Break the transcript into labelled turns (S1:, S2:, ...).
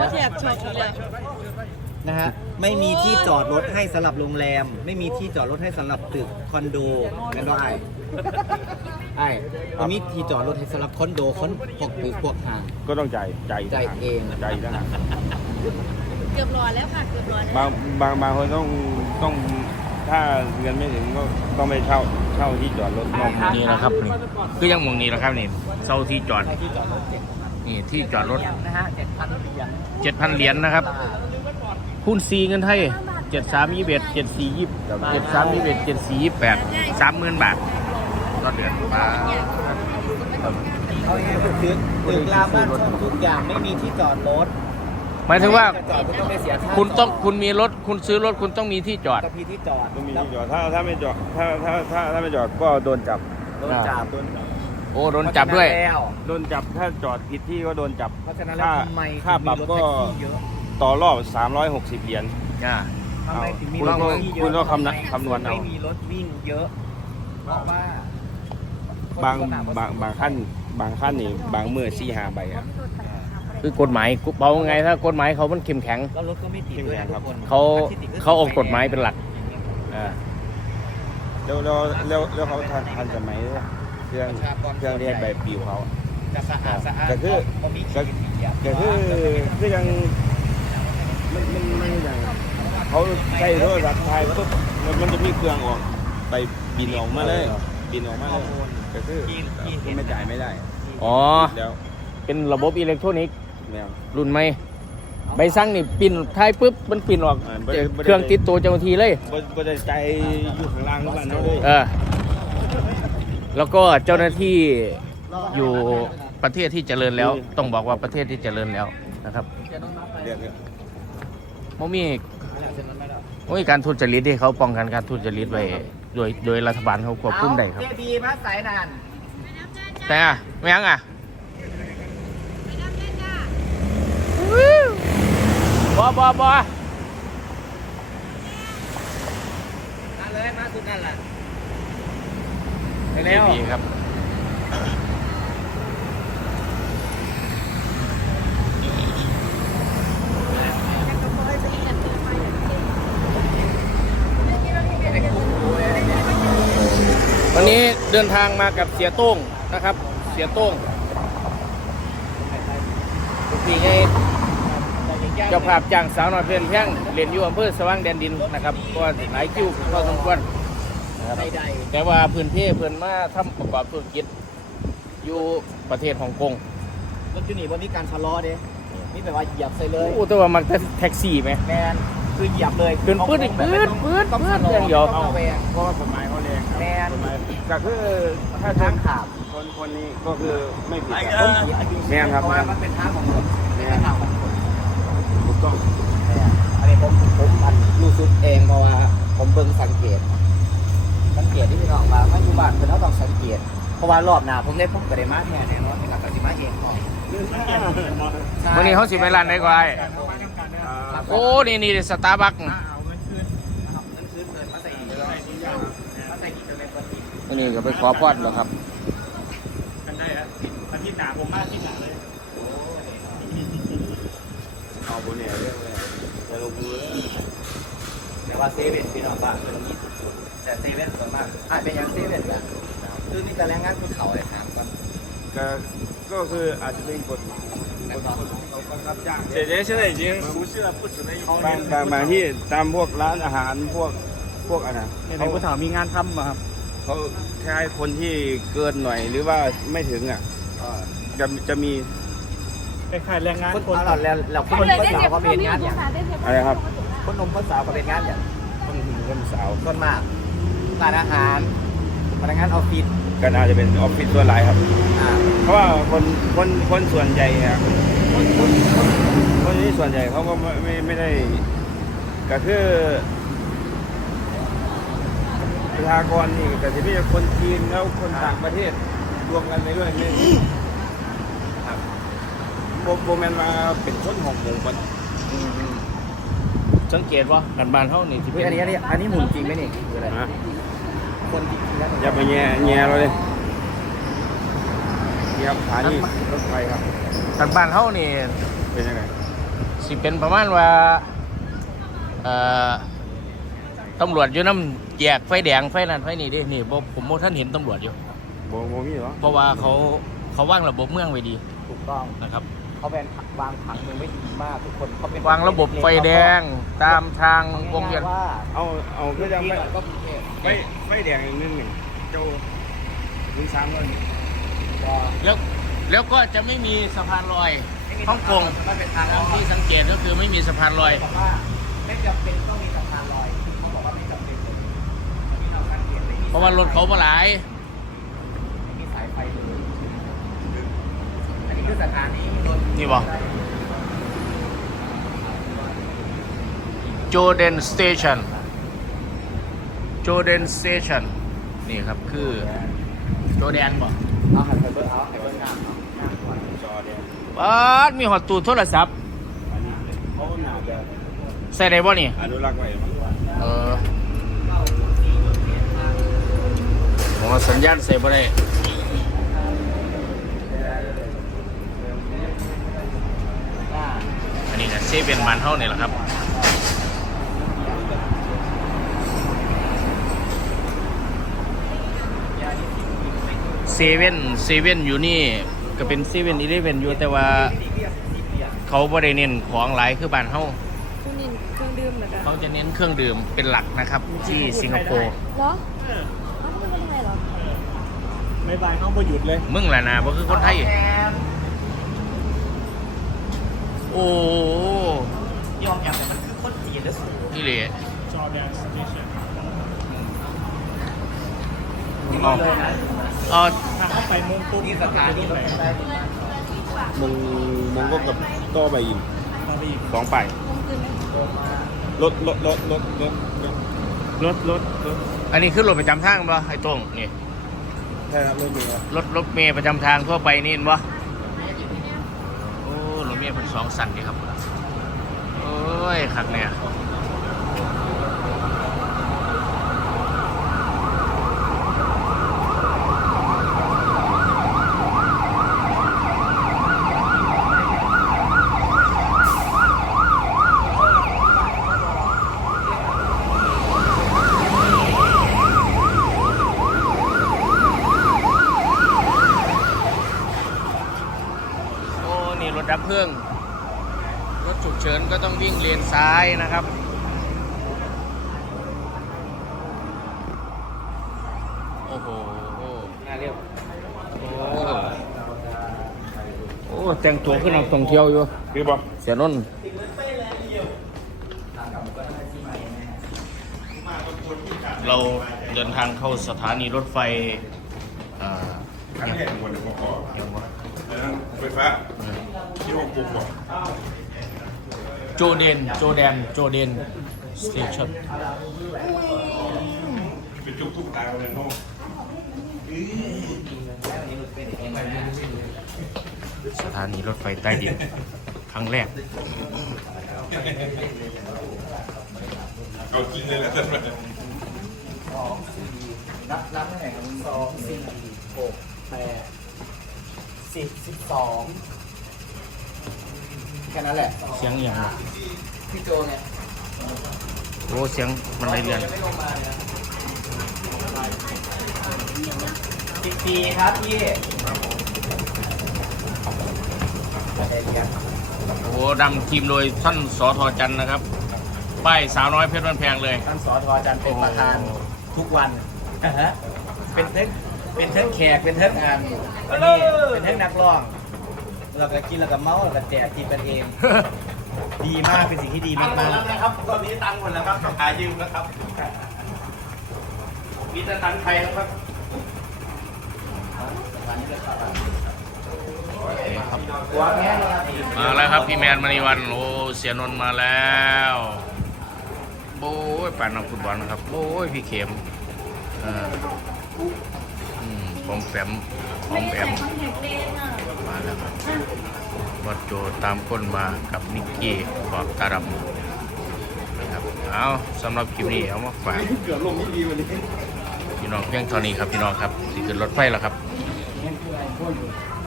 S1: แทบช็อกเลย
S2: นะฮะไม่มีที่จอดรถให้สำหรับโรงแรม ไม่มีที่จอดรถให้สำหรับตึกคอนโดกันด้วยไอ้มีที่จอดรถให้สำหรับคอนโดพวกตึกพวกห้าง
S3: ก็ต้องจ่าย
S2: จ่ายเอง
S3: จ่ายทหาร
S1: เกือบรอแล้วค่ะเกือบรอแล้ว
S3: บางคนต้องถ้าเงินไม่ถึงก็ต้องไปเช่าที่จอดรถนอก
S4: นี่นะครับนี่ก็ยังมองนี่แหละครับนี่เซาที่จอด
S2: ให้ที่จอดรถ
S4: นี่ที่จอดรถ
S2: นะฮะ7,000 เหรียญ
S4: 7,000 เหรียญนะครับคูณ4เงินไทย7321 7420 7321 7428 30,000 บาทต่อเดือนมา
S2: เขาตึกรามบ้านช่องทุกอย่างไม่มีที่จอดรถ
S4: หมายถึงว่า
S2: จอดก็ต้องไปเสียค่า
S4: คุณมีรถคุณซื้อรถคุณต้องมีที่จอด
S2: ก็มีที่จอด
S3: ต้องมีที่จอดถ้าไม่จอดถ้าไม่จอดก็โดนจับ
S2: โดนจับ
S4: โอ้โดนจับด้วย
S3: โดนจับถ้าจอดผิดที่ก็โดนจับ
S2: เพราะฉะนั้นแล้วทำไม
S3: ค่าปรับก็
S2: ถึงมีรถแท็กซี่เยอะ
S3: ต่อรอบ360 เหรียญ
S4: อ่า
S2: ทำไมถึงมี
S3: คุณ
S2: รถ
S3: ก็
S2: แท็กซี่เยอะ
S3: คุณก็คำนวณเอา
S2: ไม่มีรถวิ่งเยอะเพราะว่า
S3: บางขั้นนี่บางมือ4-5 ใบอ่ะ
S4: คือกฎหมายเอาไงถ้ากฎหมายเขามันเข้มแข็ง
S2: แล้วรถก็ไม่ติดด้วยนะทุกคน
S4: เขาเอากฎหมายเป็นหลักอ่า
S3: แล้วเขาทันสมัยเครื่องเรียกใบปลิวเขา
S2: จะสะอาดสะอาด
S3: ก็คือ
S2: ก็มีชีวิตเหยียบ
S3: ก็คือยังไม่ยังเขาใช้โทรศัพท์ถ่ายปุ๊บมันจะมีเครื่องออกไปบินออกมาเลยก็คือไม่จ่ายไม่ได้
S4: อ๋อ
S3: แล้ว
S4: เป็นระบบอิเล็กทรอนิกส์
S3: แมว
S4: รุ่นใหม่ใบสั่งนี่ปิ้นท้ายปุ๊บมันปิ้นออก
S3: บ่ได้
S4: เครื่องติดตัวเจ้าหน้าที่เลย
S3: บ่ได้ใจอยู่ข้างล่างบ้านเขาเลย
S4: แล้วก็เจ้าหน้าที่อยู่ประเทศที่เจริญแล้ว ต้องบอกว่าประเทศที่เจริญแล้วนะครับ
S3: เรียกเนี่ย
S4: มีการทุจริตที่เขาป้องกันการทุจริตไว้โดยรัฐบาลเขาควบคุมได้ครับ
S2: เจพีพระสายนาน
S4: แต่ไม่ยังบอ
S2: มาเลยมาสุดนั่นแหละ
S4: ไปแล้วครับวันนี้เดินทางมากับเสียโต้งนะครับ เสียโต้งทุกปีไงเจ้าภาพจ้างสาวน้อยเพื่อนเพียงเรียนอยู่อำเภอสว่างแดนดินนะครับก็หลายคิวพอสมควรนะครับแต่ว่าพื้นที่เพื่อนมาทำประกอบธุรกิจอยู่ประเทศฮ่องกง
S2: รถยูนี่ว่ามีการชะลอเด้นี่แบบว่าเหยียบใส่เลย
S4: อู้แต่ว่ามักจะแท็กซี่ไหม
S2: แมนคือเหยียบเลย
S4: ปืนอย่างเดียว
S2: ต้องระแวง
S3: เพราะว่ากฎหมายเขาแรง
S2: แมน
S3: ก็คือถ้า
S2: ทางขาด
S3: คนนี้ก็คือไม่ผิด
S2: แมนครับเพราะว่ามันเป็นทางของคนไม่ใช่ทางของคน
S3: ถูกต้อง
S2: อันนี้ผมรู้สึกเองเพราะว่าผมเบิ่งสังเกตที่พี่น้องมาไม่อยู่บ้านเพิ่นเขาต้องสังเกตเพราะว่ารอบหน้าผมก็ได้มาแน่แน่นอนนะครับก็สิมาเองก่อน
S4: วันนี้เขาสิไปร้านไหนก่อนโอ้นี่สตาร์บัค
S2: เอาเงินคืนนะครับเงินคืนเกินมาใส่อีกเลยมาใส่อีกเลยคนอีก
S4: วันนี้ก็ไปขอพรแล้วครับ
S3: กันได้อะอาทิตย์หนาผมมาอาทิตย์หนาเลยเอาบนเนี่ยเรื่องเลยจะลงมือ
S2: แต่ว่าเซเว่นพี่น้องบ้านเป็นอย่างนี้แต่เซเว่นส่วนมากเป็นอย่างเซเว่นแบบคือมีแต่แรงงานคนเขาเลยครับ
S3: ก็คืออาจจะเป็นกฎหมายรับจ้าง现在已经不是了不只能บางที่ตามพวกร้านอาหารพวกอะไรเขาผู้ถามมีงานทำครับเขาคล้ายคนที่เกินหน่อยหรือว่าไม่ถึงอ่ะจะมี
S5: ไปขายแรงงาน
S2: คนเอาเราคนภาษาก็เป็นงานอย่าง
S3: อะไรครับ
S2: คนนมภาษาก็เป็นงานอย่าง
S3: คนสาว
S2: ต้นมากร้านอาหารพนักงานออฟฟิศ
S3: ก็น่าจะเป็นออฟฟิศตัวหลายครับ เพราะว่าคนส่วนใหญ่อะคนที่ส่วนใหญ่เขาก็ไม่ได้ก็คือประชากรนี่ก็จะมีคนจีนแล้วคนต่างประเทศรวมกันไปด้วยนี่ครับโบแมนมาเป็นคนของหมู่บ้าน
S4: สังเกตว่ากันบ้านเขานี่ที่เป็น
S2: อันนี้หมุนจริงไหมนี่คืออะไร
S3: นะ
S2: คนจริงแล้ว
S3: อย่าไปแง่เราเลยนี่ครับสถานีรถไฟครับ
S4: กันบ้านเขานี่
S3: เป็นยังไง
S4: สิเป็นประมาณว่าตำรวจอยู่น้ำแยกไฟแดงไฟนั้นไฟนี้ดินี่ผมท่านเห็นตำรวจอยู่
S3: โบมีเหรอ
S4: เพราะว่าเขาวางระบบเมืองไว้ดี
S2: ถูกต้อง
S4: นะครับ
S2: เขาเป็นวางผังเมืองไว้ดีมากทุกคนเขาเป็น
S4: วางระบบไฟแดงตามทางวงเวียน
S2: ว่า
S3: เอาเพื่อจะ
S2: ที่
S3: ไม่
S2: หน่อยก็กรุงเทพ
S3: ไม่แดงนิดหนึ่งเจ้าถึง3 วัน
S2: ก็
S4: แล้วก็จะไม่มีสะพานลอยฮ่องกง
S2: มันเป็นทาง
S4: ที่สังเกตก็คือไม่มีสะพานลอย
S2: บอกว่าไม่จำเป็นต้องมีสะพานลอยเขาบอกว่าไม่จำเป็นเลยที่เราสังเกตไม่มี
S4: เพราะว่ารถเขาบ่หลาย
S2: มีสายไฟเลยอันนี้คือสถานีรถ
S4: นี่บอกโจเดนสเตชันโจเดนสเตชันนี่ครับคือโจแดนบอก
S2: เอาไฮเบอร์เอาไฮเบอร์งามงามกว่า
S3: จอแดง
S4: มีหอดตู้โทรศัพท์
S3: อันนี้เขาหนาจะ
S4: ใส่ได้บ่นี่
S3: อนุรักษ์ไว้
S4: ผมว่าสัญญาณใส่บ่ได้อันนี้ก็เซเว่นบ้านเฮานี่แหละครับเซเว่นอยู่นี่ก็เป็นเซเว่น11อยู่แต่ว่าเขาบ่ได้เน้นของหลายคือบ้านเฮา
S1: คุณนินเครื่องดื่มเหรอคะ
S4: เขาจะเน้นเครื่องดื่มเป็นหลักนะครับที่สิงคโปร์
S1: เหรอเขาเป็นยังไงเหรอ
S5: ไม่บายเขาประหยุดเลย
S4: มึงแหละนะบ่คือคนไทย โอ้
S2: ยอมอย่างแต่มันคือคนจีนแล้วสูง
S4: นี่เลย
S5: จอแดนสเตชัน
S4: เอาเอา
S5: ถ้าเข้าไปมุ่งปุ๊บ
S2: ที่สถานีรถไฟใต้ดิน
S3: มึงก็กับต่อไปอีก
S5: มาอีก
S3: 2 ไป
S1: ผมคืนไหม
S3: รถ
S4: อันนี้คือรถประจำทางป่ะไอ้ตรงนี่
S3: ใช่ครับรถมีครับ
S4: รถเมย์ประจำทางทั่วไปนี่เห็นป่ะโอ้รถเมย์เป็น2 สั่นดีครับโอ้ยขัดเนี่ยโอ้นี่รถดับเพลิงรถฉุกเฉินก็ต้องวิ่งเลนซ้ายนะครับโอ้โห
S2: น่าเรียก
S4: โอ้แต่งตัวขึ้นนักท่องเที่ยวอยู่
S3: คือบ่
S4: เสียนนท์เราเดินทางเข้าสถานีรถไฟ
S3: ครั้งแรกวันเดียวพอไฟฟ้าที่ฮ่องกงบ่
S4: โจเดนสเตชัน
S3: เป็นจุกทุกตายเป็นห้อง
S4: สถานีรถไฟใต้ดินครั้งแรก
S3: เอาจริงเลยแหละท่าน
S2: นับตั้งแต่ครับ2 4 6 8 10 12แค่นั้นแหละ
S4: เสียงอย่างไร
S2: พี่โจเนี่ย
S4: โอ้เสียงมันไรเรือน
S2: ไม่ลงมาเลยนะ14ครับพี่อะไรเงี้ย
S4: โอ้ดำทีมโดยท่านสทจันทร์นะครับ ป้ายสาวน้อยเพชรบ้านแพงเลย
S2: ท่านสทจันทร์เป็นประธานทุกวันเป็นเทิงแขกเป็นเทิงงานอันนี้เป็นเทิงนักร้องเราก็กินแล้วก็เมาแล้วก็แจกกินกันเอง ดีมากเป็นสิ่งที่ดีมากๆนะครับตอนนี้ตังค์หมดแล้วครับหายืมนะครับมีแต่ตังค์ไทยนะครับ
S4: มาแล้วครับพี่แมนมณีวันโอ้เสียนนท์มาแล้วโอ้ยป่านนักฟุตบอลนะครับโอ้ยพี่เข็มผมแฝมหอมแอม
S1: คอนแทคเลนส์อ่ะ
S4: มาแล้วครับวัดโจตามคนมากับนิกกี้ขอบตาดำนะครับเอาสำหรับคลิปนี้เอามาฝาก
S3: เกือบลงที่ดีวันนี้
S4: พี่น้องเพียงเท่านี้ครับพี่น้องครับสิขึ้นรถไฟแล้วครับ